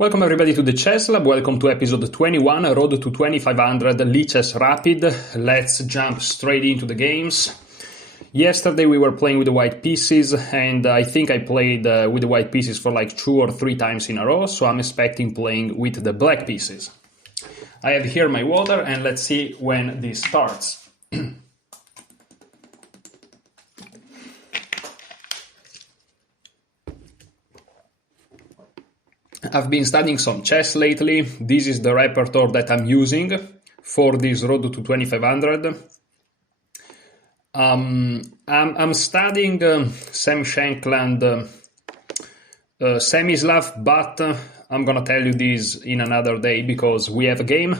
Welcome everybody to the Chess Lab, welcome to episode 21, Road to 2500 Lichess Rapid. Let's jump straight into the games. Yesterday we were playing with the white pieces, and I think I played with the white pieces for like 2 or 3 times in a row, so I'm expecting playing with the black pieces. I have here my water, and let's see when this starts. I've been studying some chess lately. This is the repertoire that I'm using for this Road to 2500. I'm studying Sam Shankland, Semislav, but I'm gonna tell you this in another day because we have a game.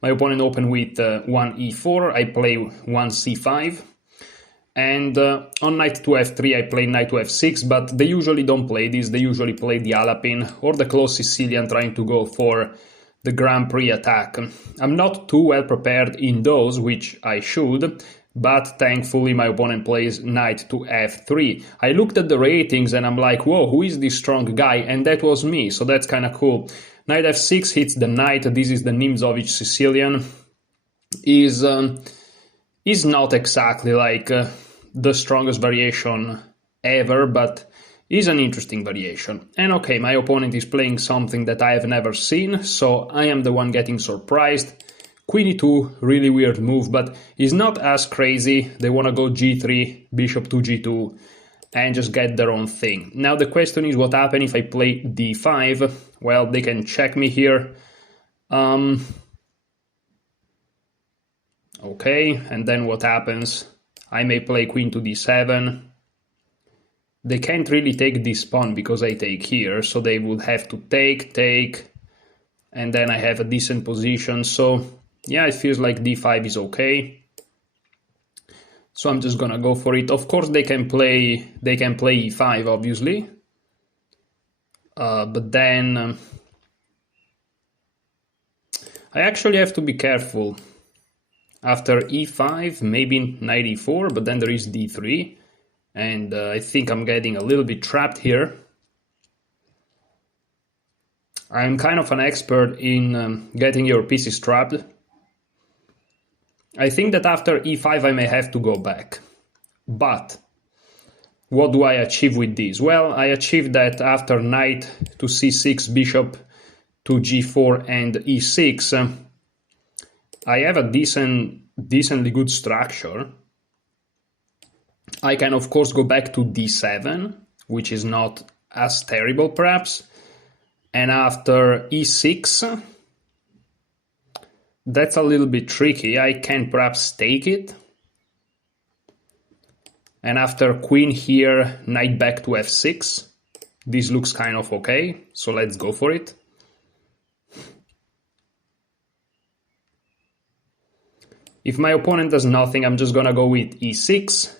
My opponent opened with 1 e4, I play 1 c5. And on knight to f3 I play knight to f6, but they usually don't play this, they usually play the Alapin or the close Sicilian trying to go for the Grand Prix attack. I'm not too well prepared in those, which I should, but thankfully my opponent plays knight to f3. I looked at the ratings and I'm like, whoa, who is this strong guy? And that was me, so that's kind of cool. Knight f6 hits the knight, this is the Nimzovich Sicilian. Is not exactly like the strongest variation ever, but is an interesting variation. And okay, my opponent is playing something that I have never seen, so I am the one getting surprised. Queen e2, really weird move, but it's not as crazy. They want to go g3, bishop to g2, and just get their own thing. Now the question is what happens if I play d5? Well, they can check me here. Okay, and then what happens? I may play queen to d7. They can't really take this pawn because I take here, so they would have to take, and then I have a decent position. So yeah, it feels like d5 is okay. So I'm just gonna go for it. Of course, they can play e5, obviously, but then I actually have to be careful. After e5, maybe knight e4, but then there is d3. And I think I'm getting a little bit trapped here. I'm kind of an expert in getting your pieces trapped. I think that after e5 I may have to go back. But what do I achieve with this? Well, I achieve that after knight to c6, bishop to g4 and e6, I have a decently good structure. I can of course go back to d7, which is not as terrible perhaps. And after e6, that's a little bit tricky. I can perhaps take it. And after queen here, knight back to f6. This looks kind of okay, so let's go for it. If my opponent does nothing, I'm just gonna go with e6,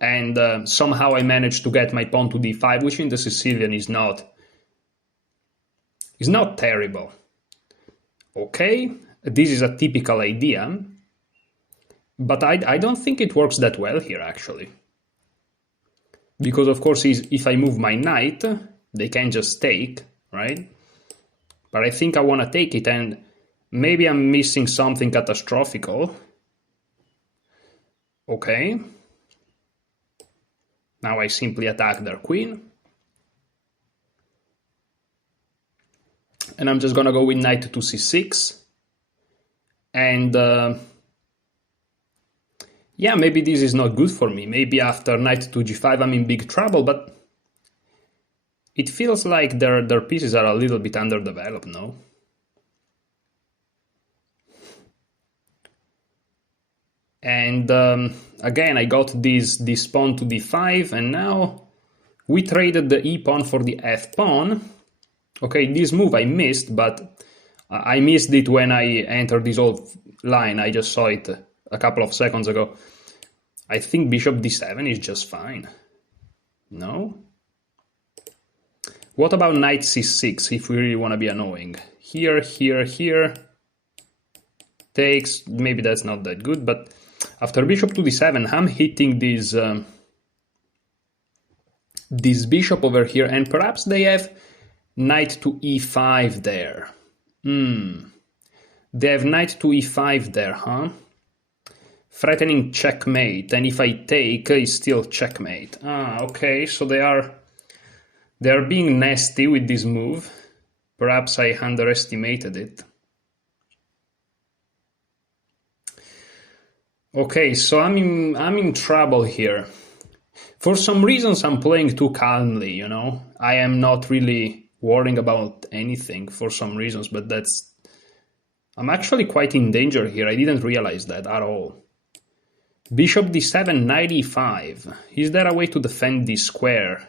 and somehow I managed to get my pawn to d5, which in the Sicilian is not terrible. Okay, this is a typical idea, but I don't think it works that well here actually. Because of course, if I move my knight, they can just take, right? But I think I want to take it, and maybe I'm missing something catastrophical. Okay. Now I simply attack their queen. And I'm just gonna go with knight to c6. And yeah, maybe this is not good for me. Maybe after knight to g5 I'm in big trouble, but it feels like their pieces are a little bit underdeveloped, no? And again, I got this pawn to d5, and now we traded the e pawn for the f pawn. Okay, this move I missed, but I missed it when I entered this old line. I just saw it a couple of seconds ago. I think bishop d7 is just fine. No? What about knight c6 if we really want to be annoying? Here, takes, maybe that's not that good, but after bishop to d7, I'm hitting this bishop over here, and perhaps they have knight to e5 there. They have knight to e5 there, huh? Threatening checkmate, and if I take, it's still checkmate. Okay, so they are being nasty with this move. Perhaps I underestimated it. Okay, so I'm in trouble here. For some reasons, I'm playing too calmly, you know? I am not really worrying about anything for some reasons, but I'm actually quite in danger here. I didn't realize that at all. Bishop d7, knight e5. Is there a way to defend this square?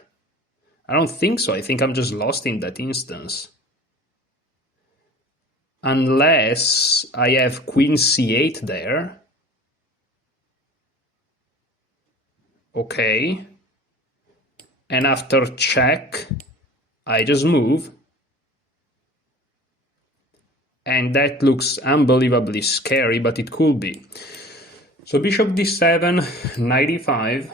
I don't think so. I think I'm just lost in that instance. Unless I have queen c8 there. Okay. And after check, I just move. And that looks unbelievably scary, but it could be. So bishop d7, knight e5,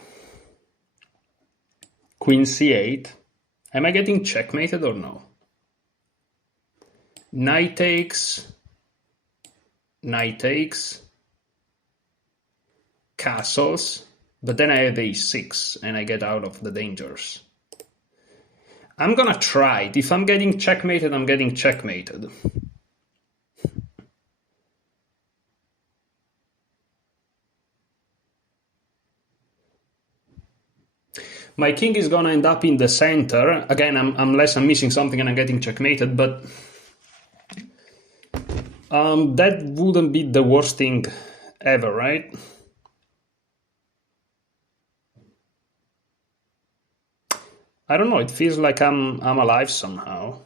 queen c8. Am I getting checkmated or no? Knight takes, castles, but then I have a6 and I get out of the dangers. I'm gonna try it. If I'm getting checkmated, I'm getting checkmated. My king is gonna end up in the center. Again, unless I'm missing something and I'm getting checkmated, but that wouldn't be the worst thing ever, right? I don't know, it feels like I'm alive somehow.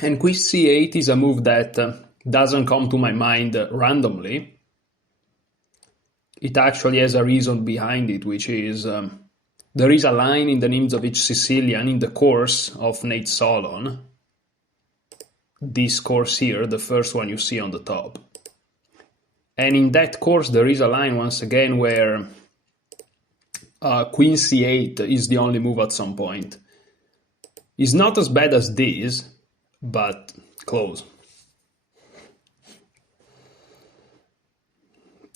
And queen c8 is a move that doesn't come to my mind randomly. It actually has a reason behind it, which is there is a line in the Names of each Sicilian in the course of Nate Solon. This course here, the first one you see on the top. And in that course there is a line once again where queen c8 is the only move at some point. It's not as bad as this, but close.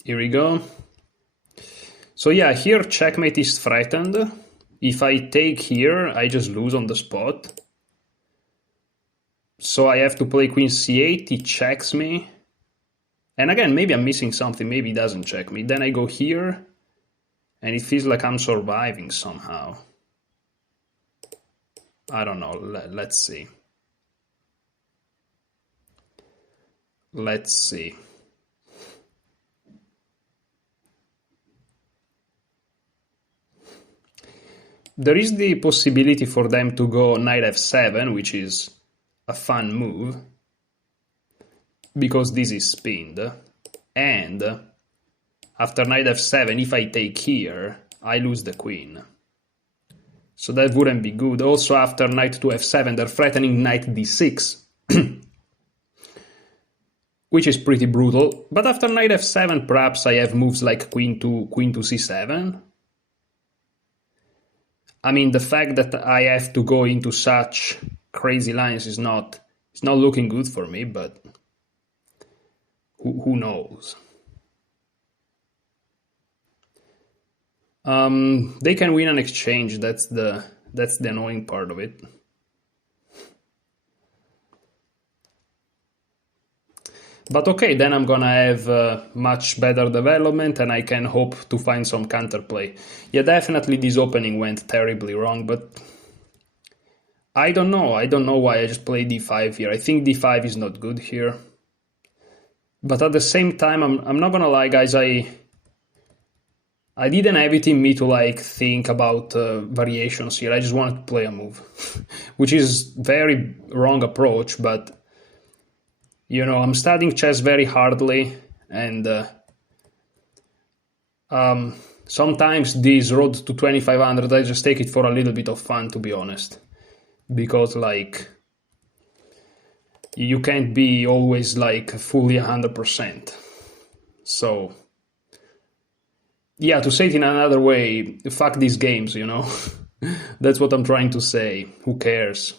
Here we go. So yeah, here checkmate is threatened. If I take here, I just lose on the spot. So I have to play queen c8, he checks me. And again, maybe I'm missing something, maybe he doesn't check me. Then I go here, and it feels like I'm surviving somehow. I don't know, let's see. Let's see. There is the possibility for them to go knight f7, which is a fun move, because this is spinned. And after knight f7, if I take here, I lose the queen. So that wouldn't be good. Also, after knight to f7, they're threatening knight d6. Which is pretty brutal, but after knight f7 perhaps I have moves like queen to c7. I mean, the fact that I have to go into such crazy lines is not looking good for me, but who knows? They can win an exchange, that's the annoying part of it. But okay, then I'm gonna have much better development and I can hope to find some counterplay. Yeah, definitely this opening went terribly wrong, but I don't know why I just played d5 here. I think d5 is not good here. But at the same time, I'm not gonna lie, guys, I didn't have it in me to like think about variations here. I just wanted to play a move, which is very wrong approach, but you know, I'm studying chess very hardly, and sometimes this road to 2500, I just take it for a little bit of fun, to be honest. Because, like, you can't be always, like, fully 100%. So, yeah, to say it in another way, fuck these games, you know? That's what I'm trying to say. Who cares?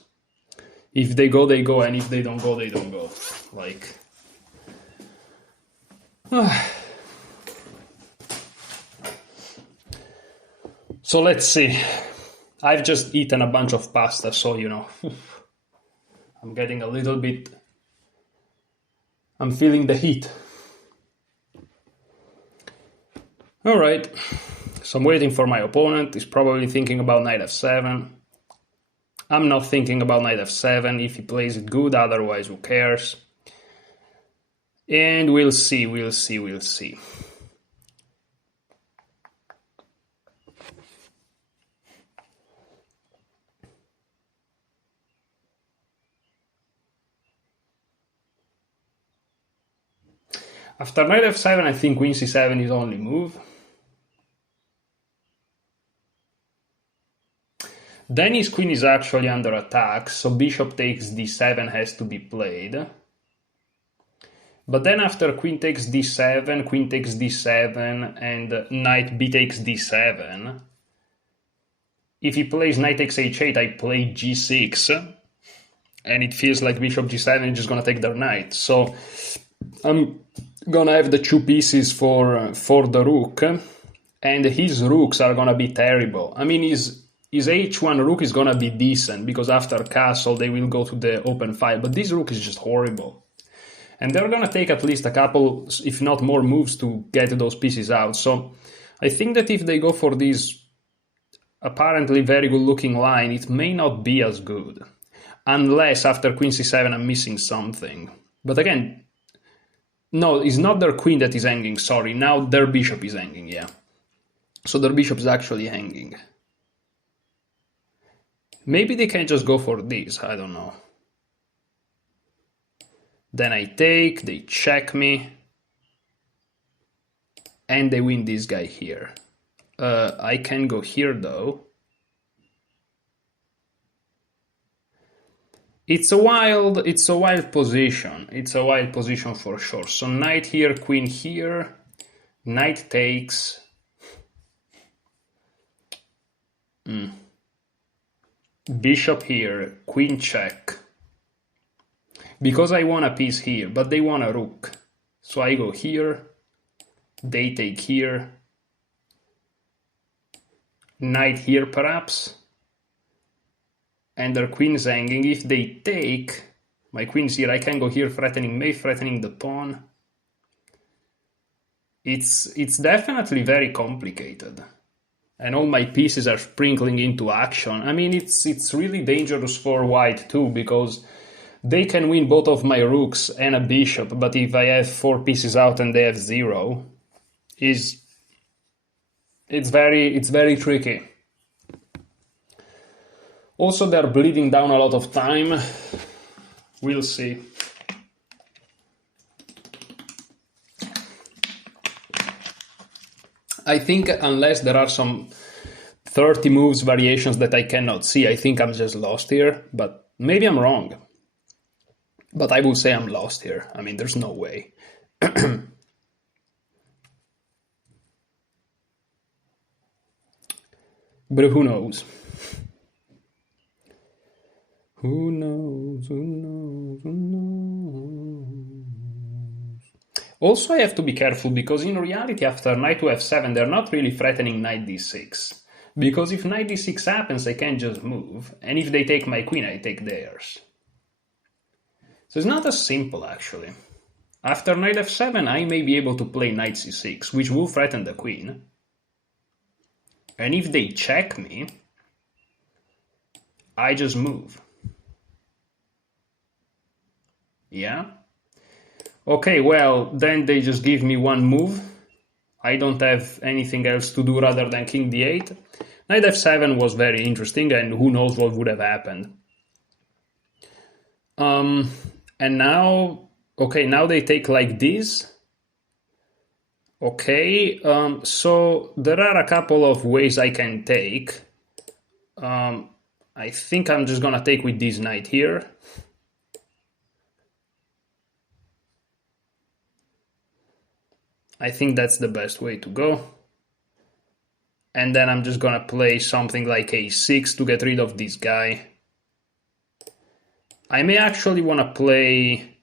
If they go, they go, and if they don't go, they don't go. Like... So let's see. I've just eaten a bunch of pasta, so, you know, I'm getting a little bit... I'm feeling the heat. All right, so I'm waiting for my opponent. He's probably thinking about knight f7. I'm not thinking about knight f7 if he plays it good, otherwise who cares? And we'll see, we'll see, we'll see. After knight f7, I think queen c7 is only move. Then his queen is actually under attack, so bishop takes d7 has to be played. But then after queen takes d7, queen takes d7, and knight b takes d7, if he plays knight takes h8, I play g6, and it feels like bishop g7 is just gonna take their knight. So I'm gonna have the two pieces for the rook, and his rooks are gonna be terrible. I mean, his h1 rook is gonna be decent, because after castle they will go to the open file, but this rook is just horrible. And they're gonna take at least a couple, if not more moves to get those pieces out. So I think that if they go for this apparently very good looking line, it may not be as good. Unless after queen c7 I'm missing something. But again, no, it's not their queen that is hanging, sorry. Now their bishop is hanging, yeah. So their bishop is actually hanging. Maybe they can just go for this, I don't know. Then I take, they check me, and they win this guy here. I can go here though. It's a wild position. It's a wild position for sure. So knight here, queen here, knight takes. Bishop here, queen check. Because I want a piece here, but they want a rook. So I go here, they take here, knight here perhaps, and their queen is hanging. If they take, my queen's here, I can go here threatening me, threatening the pawn. It's definitely very complicated. And all my pieces are sprinkling into action. I mean, it's really dangerous for white too, because they can win both of my rooks and a bishop, but if I have 4 pieces out and they have 0, it's very tricky. Also, they're bleeding down a lot of time. We'll see. I think unless there are some 30 moves variations that I cannot see, I think I'm just lost here, but maybe I'm wrong. But I would say I'm lost here. I mean, there's no way. But who knows? Who knows? Who knows? Who knows? Also, I have to be careful, because in reality, after knight to f7, they're not really threatening knight d6. Because if knight d6 happens, I can just move. And if they take my queen, I take theirs. So it's not as simple, actually. After knight f7, I may be able to play knight c6, which will threaten the queen. And if they check me, I just move. Yeah? Okay, well, then they just give me one move. I don't have anything else to do rather than king d8. Knight f7 was very interesting, and who knows what would have happened. And now, okay, now they take like this. Okay, so there are a couple of ways I can take. I think I'm just gonna take with this knight here. I think that's the best way to go. And then I'm just gonna play something like a6 to get rid of this guy. I may actually want to play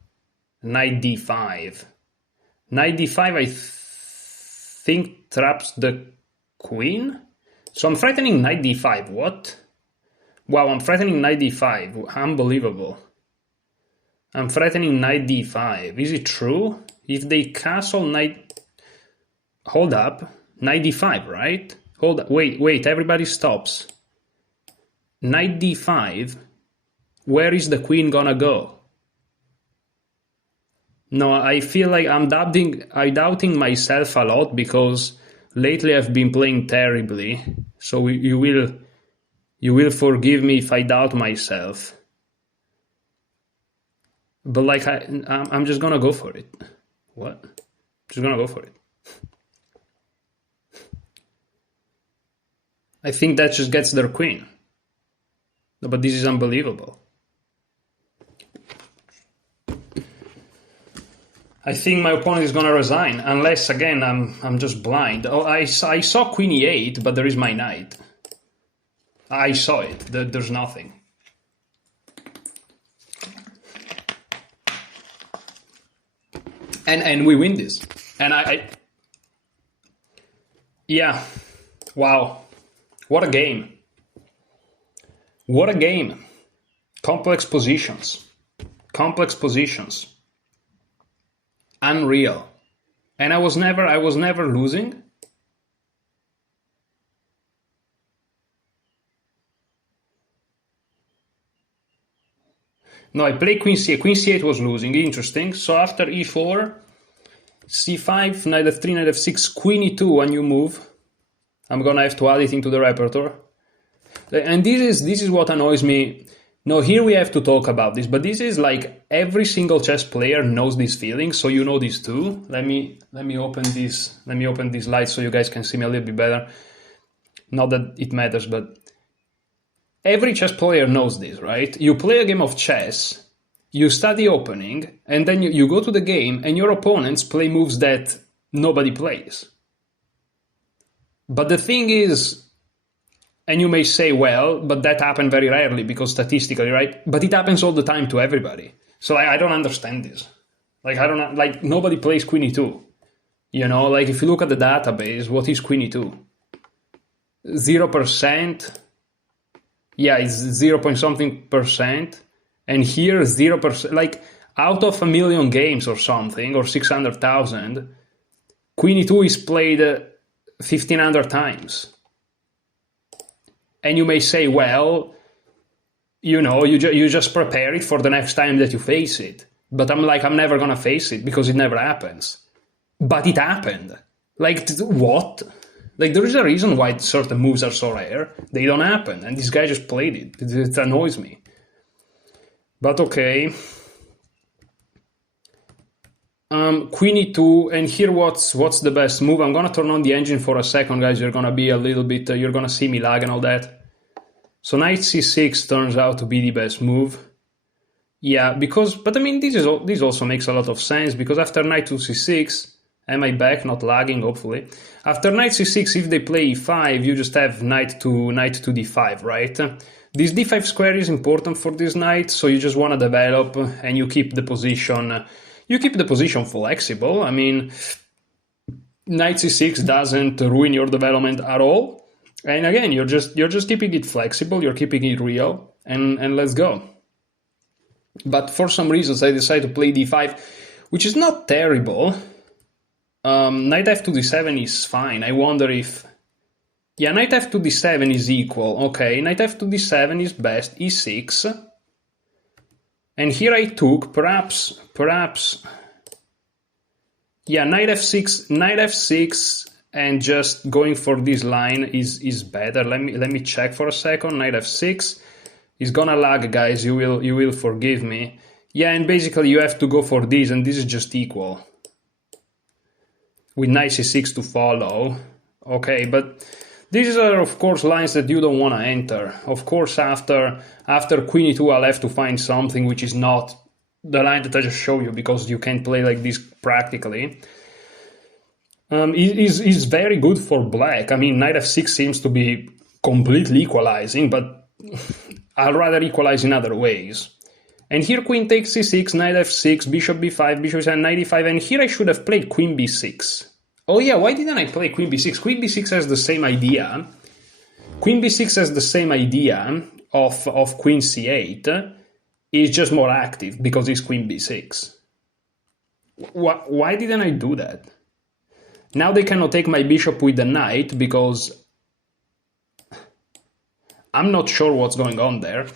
knight d5. Knight d5 I think traps the queen. So I'm threatening knight d5. What? Wow, I'm threatening knight d5. Unbelievable. I'm threatening knight d5. Is it true? If they castle knight... Hold up. Knight d5, right? Hold up. Wait, everybody stops. Knight d5. Where is the queen gonna go? No, I feel like I'm doubting myself a lot because lately I've been playing terribly. So you will forgive me if I doubt myself. But like I'm just gonna go for it. What? Just gonna go for it. I think that just gets their queen. But this is unbelievable. I think my opponent is gonna resign, unless again I'm just blind. Oh, I saw queen e8, but there is my knight. I saw it. There's nothing. And we win this. And yeah. Wow. What a game. What a game. Complex positions. Complex positions. Unreal. And I was never losing. No, I played queen c8. Queen c8 was losing. Interesting. So after e4, c5, knight f3, knight f6, queen e2, a new move. I'm gonna have to add it into the repertoire. And this is what annoys me. No, here we have to talk about this, but this is like every single chess player knows this feeling, so you know this too. Let me open this. Let me open this light so you guys can see me a little bit better. Not that it matters, but every chess player knows this, right? You play a game of chess, you study opening, and then you go to the game, and your opponents play moves that nobody plays. But the thing is, and you may say, well, but that happened very rarely because statistically, right? But it happens all the time to everybody. So I don't understand this. Like nobody plays queen e2. You know, like if you look at the database, what is queen e2? 0%. Yeah, it's 0 point something percent. And here 0%, like out of 1 million games or something, or 600,000, queen e2 is played 1,500 times. And you may say, well, you know, you just prepare it for the next time that you face it. But I'm never going to face it because it never happens. But it happened. Like, what? Like, there is a reason why certain moves are so rare. They don't happen. And this guy just played it. It annoys me. But okay. Queen e2, and here what's the best move? I'm gonna turn on the engine for a second, guys. You're gonna be a little bit, you're gonna see me lag and all that. So knight c6 turns out to be the best move. Yeah, but I mean, this also makes a lot of sense, because after knight to c6, am I back? Not lagging, hopefully. After knight c6, if they play e5, you just have knight to d5, right? This d5 square is important for this knight, so you just want to develop, and you keep the position. You keep the position flexible. I mean, knight c6 doesn't ruin your development at all. And again, you're just keeping it flexible. You're keeping it real, and let's go. But for some reasons, I decided to play d5, which is not terrible. Knight f to d7 is fine. I wonder if... Yeah, knight f to d7 is equal. Okay, knight f to d7 is best. e6. And here I took, perhaps... Yeah, knight f6, and just going for this line is better. Let me check for a second. Knight f6 is gonna lag, guys. You will forgive me. Yeah, and basically you have to go for this, and this is just equal. With knight c6 to follow. Okay, but these are, of course, lines that you don't want to enter. Of course, after queen e2, I'll have to find something which is not the line that I just showed you, because you can't play like this practically. is very good for black. I mean, knight f6 seems to be completely equalizing, but I'll rather equalize in other ways. And here queen takes c6, knight f6, bishop b5, bishop c7, knight e5, and here I should have played queen b6. Oh yeah, why didn't I play queen b6? Queen b6 has the same idea. Queen b6 has the same idea of queen c8. It's just more active because it's queen b6. Why didn't I do that? Now they cannot take my bishop with the knight because I'm not sure what's going on there.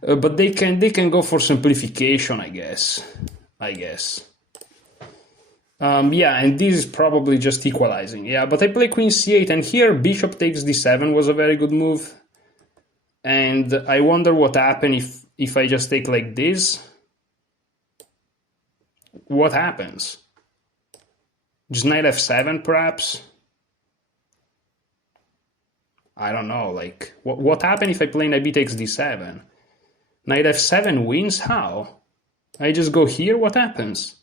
But they can go for simplification, I guess. Yeah, and this is probably just equalizing. Yeah, but I play queen c8, and here bishop takes d7 was a very good move. And I wonder what happens if I just take like this. What happens? Just knight f7, perhaps? I don't know, like, what happens if I play knight b takes d7? Knight f7 wins? How? I just go here, what happens?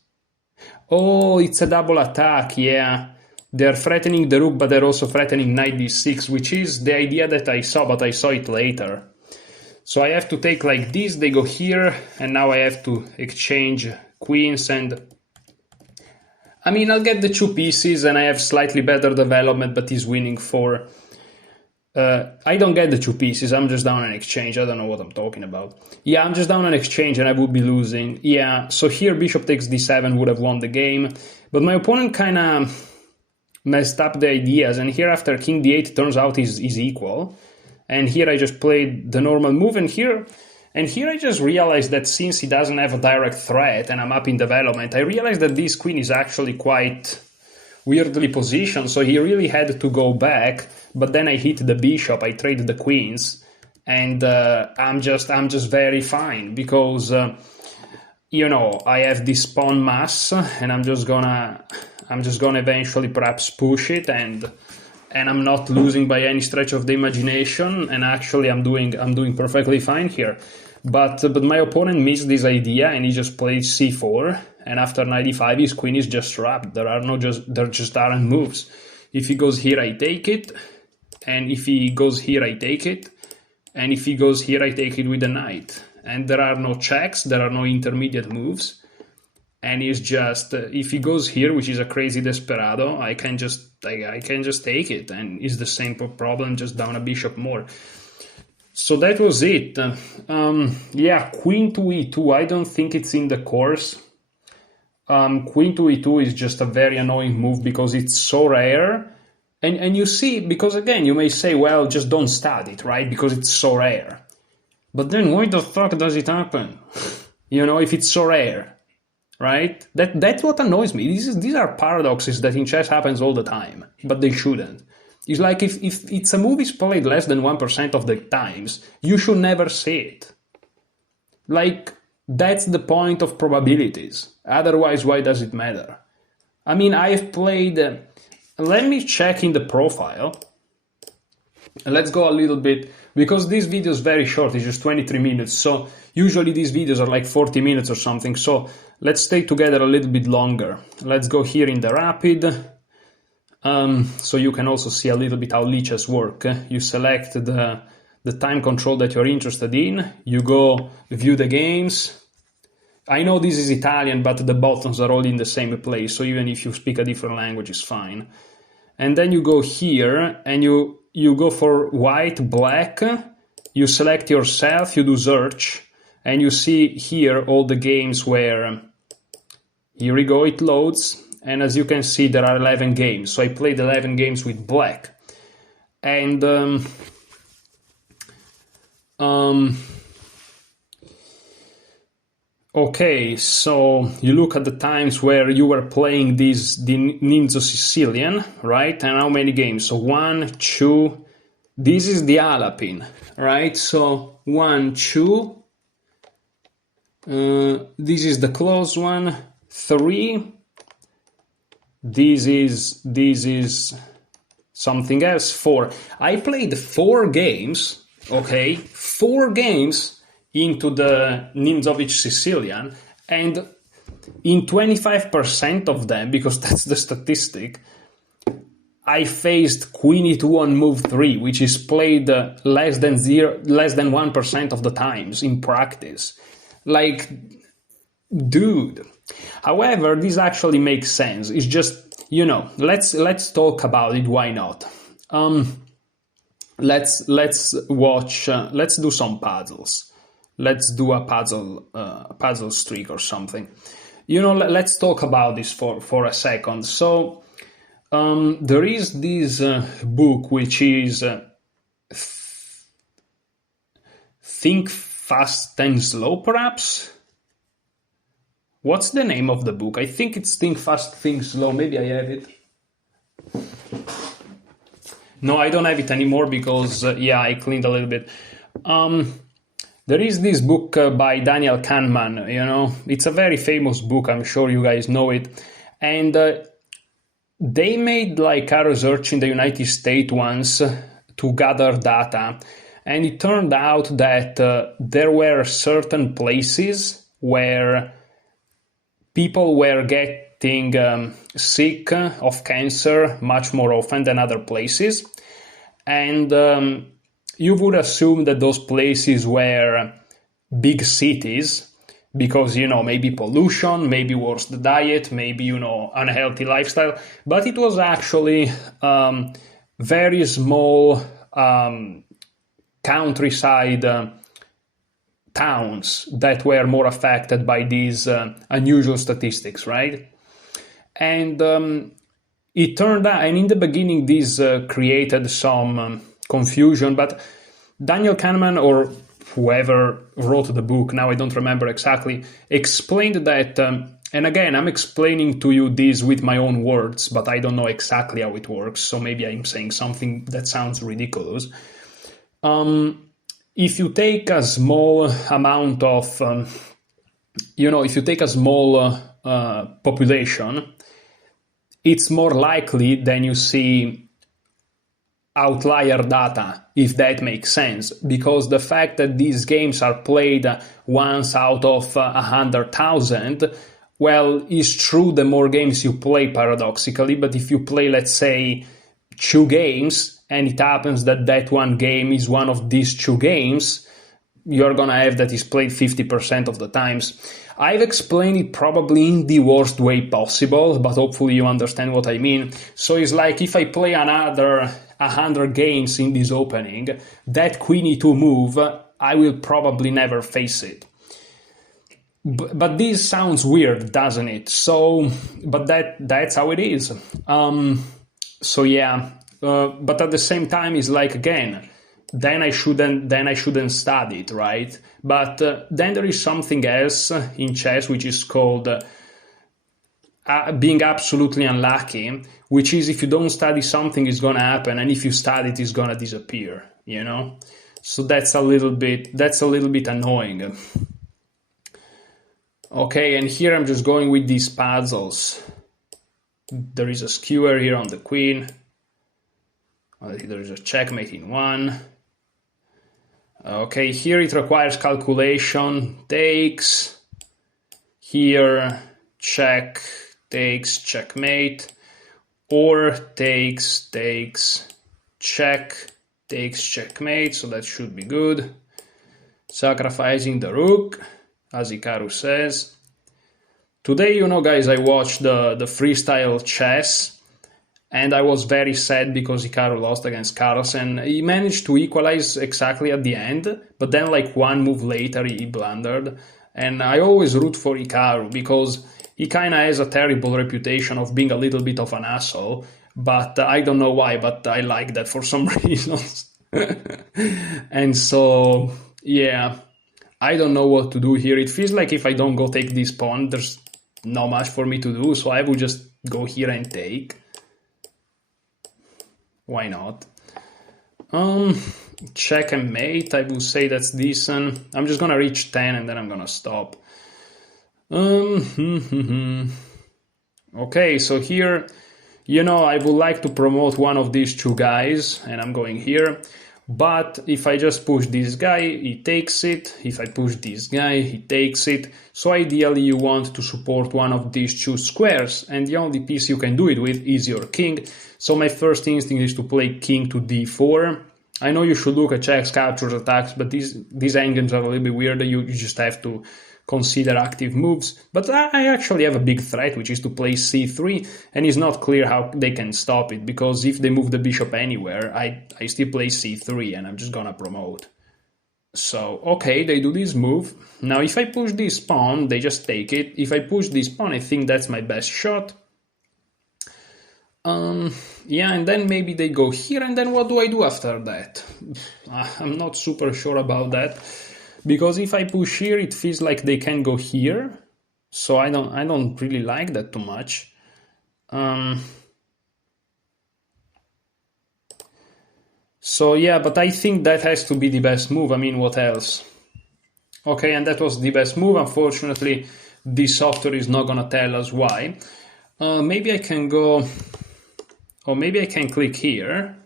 Oh, it's a double attack, yeah. They're threatening the rook, but they're also threatening knight d6, which is the idea that I saw, but I saw it later. So I have to take like this, they go here, and now I have to exchange queens, and I mean, I'll get the two pieces, and I have slightly better development, but he's winning for... I don't get the two pieces, I'm just down an exchange, I don't know what I'm talking about. Yeah, I'm just down an exchange and I would be losing. Yeah, so here bishop takes d7 would have won the game, but my opponent kind of messed up the ideas, and here after king d8 turns out is equal. And here I just played the normal move, and here I just realized that since he doesn't have a direct threat and I'm up in development, I realized that this queen is actually quite weirdly positioned, so he really had to go back, but then I hit the bishop, I traded the queens, and I'm just very fine, because you know, I have this pawn mass, and I'm just gonna eventually perhaps push it, and I'm not losing by any stretch of the imagination, and actually I'm doing perfectly fine here. But my opponent missed this idea, and he just played c4, and after knight e5 his queen is just trapped. There just aren't moves. If he goes here, I take it, and if he goes here, I take it, and if he goes here, I take it with the knight. And there are no checks, there are no intermediate moves, and he's just if he goes here, which is a crazy desperado, I can just take it, and it's the same problem, just down a bishop more. So that was it. Yeah, queen to e2, I don't think it's in the course. Queen to e2 is just a very annoying move because it's so rare. And you see, because again, you may say, well, just don't study it, right? Because it's so rare. But then why the fuck does it happen? You know, if it's so rare, right? That's what annoys me. These are paradoxes that in chess happens all the time, but they shouldn't. It's like if it's a movie played less than 1% of the times, you should never see it. Like, that's the point of probabilities. Otherwise, why does it matter? I mean, I have played... let me check in the profile. Let's go a little bit, because this video is very short, it's just 23 minutes. So usually these videos are like 40 minutes or something. So let's stay together a little bit longer. Let's go here in the rapid. So you can also see a little bit how leeches work. You select the time control that you're interested in. You go view the games. I know this is Italian, but the buttons are all in the same place. So even if you speak a different language, it's fine. And then you go here and you go for white, black. You select yourself, you do search, and you see here all the games where, here we go, it loads. And as you can see, there are 11 games. So I played 11 games with black. And okay, so you look at the times where you were playing the Ninzo Sicilian, right? And how many games? So 1, 2, this is the Alapin, right? So 1, 2, this is the close one, 3, this is something else, 4. I played 4 games, okay? 4 games into the Nimzovich Sicilian, and in 25% of them, because that's the statistic, I faced queen e2 on move 3, which is played less than 1% of the times in practice. Like, dude. However, this actually makes sense. It's just, let's talk about it. Why not? Let's do some puzzles. Let's do a puzzle streak or something. Let's talk about this for a second. So, there is this book which is Think Fast and Slow, perhaps? What's the name of the book? I think it's Think Fast, Think Slow. Maybe I have it. No, I don't have it anymore because, I cleaned a little bit. There is this book by Daniel Kahneman, It's a very famous book. I'm sure you guys know it. And they made like a research in the United States once to gather data. And it turned out that there were certain places where people were getting sick of cancer much more often than other places. And you would assume that those places were big cities because, maybe pollution, maybe worse the diet, maybe, unhealthy lifestyle. But it was actually very small countryside towns that were more affected by these unusual statistics, right? And it turned out, and in the beginning, this created some confusion, but Daniel Kahneman, or whoever wrote the book, now I don't remember exactly, explained that, and again, I'm explaining to you this with my own words, but I don't know exactly how it works, so maybe I'm saying something that sounds ridiculous. If you take a small amount of, if you take a small population, it's more likely than you see outlier data, if that makes sense, because the fact that these games are played once out of 100,000, well, is true the more games you play, paradoxically, but if you play, let's say, 2 games, and it happens that that one game is one of these 2 games, you're gonna have that is played 50% of the times. I've explained it probably in the worst way possible, but hopefully you understand what I mean. So it's like if I play another 100 games in this opening, that queen e2 move, I will probably never face it. But this sounds weird, doesn't it? So, but that's how it is. But at the same time, it's like, again, then I shouldn't study it, right? But then there is something else in chess which is called being absolutely unlucky, which is if you don't study something, it's gonna happen, and if you study it, it's gonna disappear. So that's a little bit annoying. Okay, and here I'm just going with these puzzles. There is a skewer here on the queen. There is a checkmate in 1. Okay, here it requires calculation, takes. Here, check, takes, checkmate. Or takes, check, takes, checkmate. So that should be good. Sacrificing the rook, as Hikaru says. Today, guys, I watched the freestyle chess. And I was very sad because Hikaru lost against Carlsen. He managed to equalize exactly at the end, but then like 1 move later he blundered. And I always root for Hikaru because he kind of has a terrible reputation of being a little bit of an asshole. But I don't know why, but I like that for some reasons. And so, yeah, I don't know what to do here. It feels like if I don't go take this pawn, there's not much for me to do. So I would just go here and take. Why not? Check and mate, I would say that's decent. I'm just gonna reach 10 and then I'm gonna stop. Okay, so here, I would like to promote one of these 2 guys, and I'm going here. But if I just push this guy, he takes it. If I push this guy, he takes it. So ideally you want to support one of these two squares, and the only piece you can do it with is your king. So my first instinct is to play king to d4. I know you should look at checks, captures, attacks, but these endgames are a little bit weird. You just have to consider active moves. But I actually have a big threat, which is to play c3, and it's not clear how they can stop it, because if they move the bishop anywhere, I still play c3 and I'm just gonna promote. So, okay, they do this move. Now if I push this pawn, they just take it. If I push this pawn, I think that's my best shot. Yeah, and then maybe they go here, and then what do I do after that? I'm not super sure about that. Because if I push here, it feels like they can go here, so I don't really like that too much. So yeah, but I think that has to be the best move. I mean, what else? Okay, and that was the best move. Unfortunately, this software is not gonna tell us why. Maybe I can go, or maybe I can click here,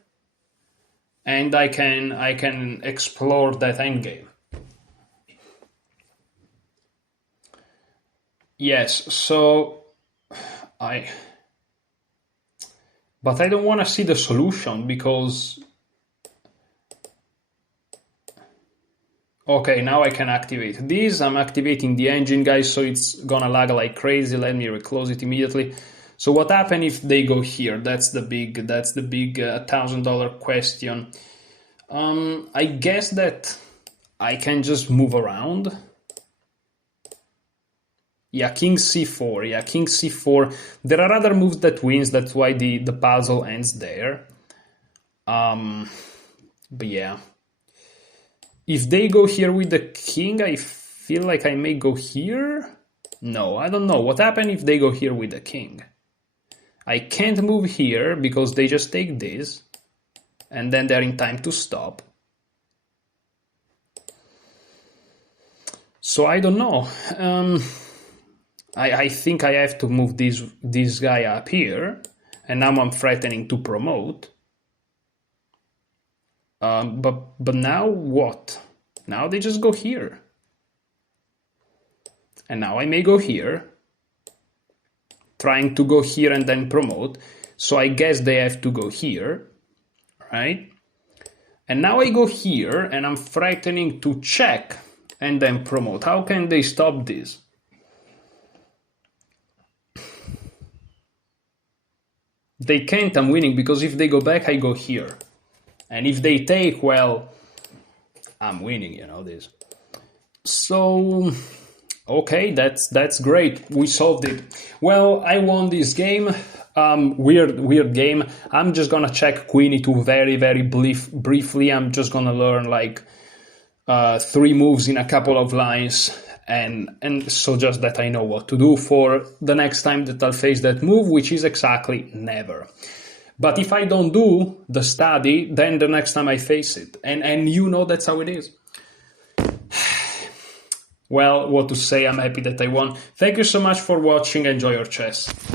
and I can explore that endgame. Yes, so but I don't want to see the solution, because okay, now I can activate this. I'm activating the engine, guys, so it's gonna lag like crazy. Let me reclose it immediately. So what happens if they go here? That's the big $1,000 question. I guess that I can just move around. Yeah, king c4. Yeah, king c4. There are other moves that wins. That's why the puzzle ends there. But yeah. If they go here with the king, I feel like I may go here. No, I don't know. What happens if they go here with the king? I can't move here because they just take this, and then they're in time to stop. So I don't know. I think I have to move this guy up here, and now I'm threatening to promote. But now what? Now they just go here. And now I may go here, trying to go here and then promote. So I guess they have to go here, right? And now I go here, and I'm threatening to check and then promote. How can they stop this? They can't. I'm winning, because if they go back, I go here. And if they take, well, I'm winning, you know this. So, okay, that's great. We solved it. Well, I won this game. Weird game. I'm just gonna check Queen E2 very briefly. I'm just gonna learn like 3 moves in a couple of lines, and so just that I know what to do for the next time that I'll face that move, which is exactly never. But if I don't do the study, then the next time I face it, and you know that's how it is. Well, what to say, I'm happy that I won. Thank you so much for watching. Enjoy your chess.